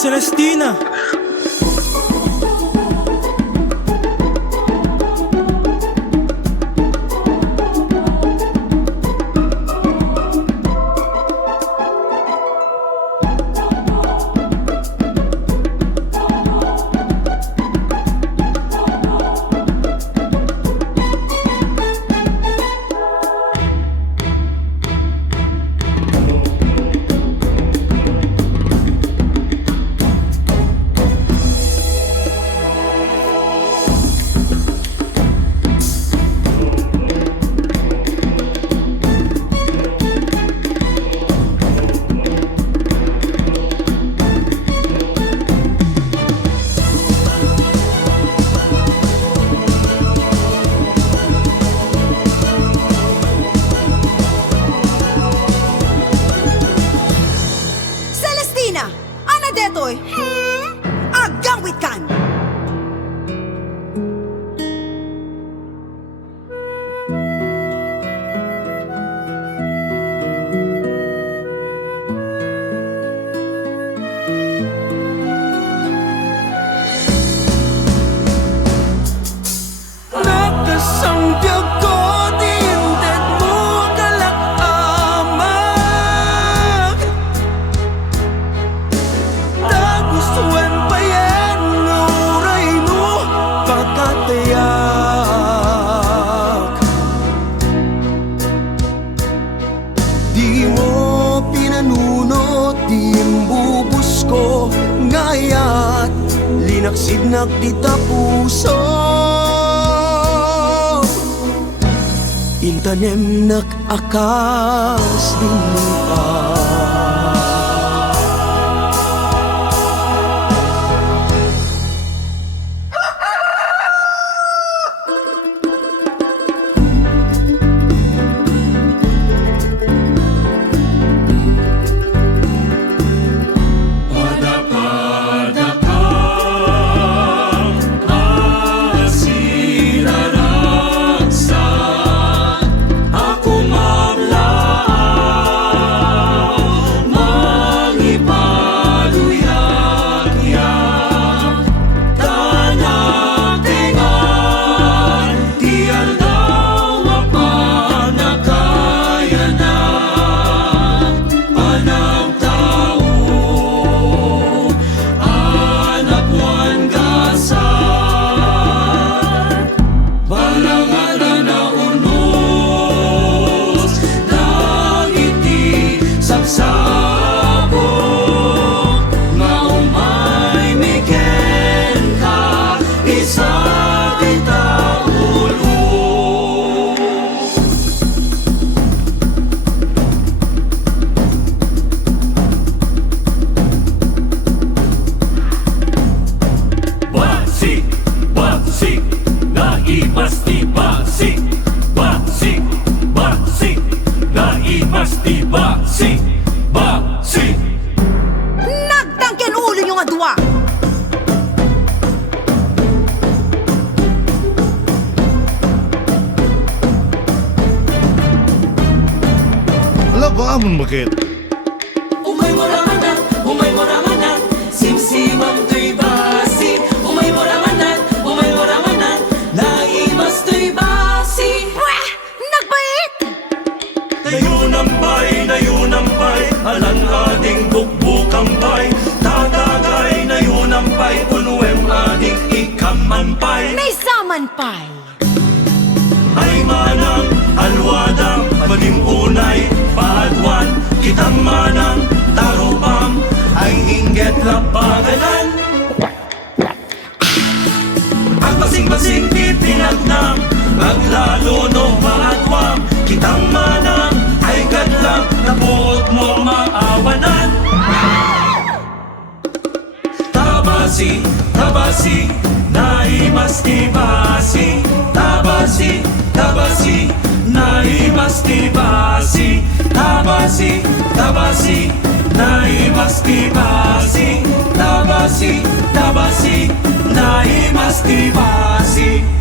Celestina! Sinag dita puso Intanem nag-akas din pa Nagtangken ulo nyo nga duwa! Ala ba amon bakit? Umay mo ramanan, simsimang tuy basi. Umay mo ramanan, naimas tuy basi. Weh! Nagbait! Nayunampay, alang ading bukbukampay. Tatagay, nayunampay, punuem ading ikamanpay. Naisamanpay! Ay manang, alwadang, malimunay, paadwan, kitang manang, tarupam, basing-basing titinagnam Maglalo no maatwam Kitang manang ay gadlang Nabuot mo maawanan Tabasi, tabasi Naimas tibasi Tabasi, tabasi Naimas tibasi Tabasi, tabasi Naimas tibasi Tabasi, tabasi Naimas tibasi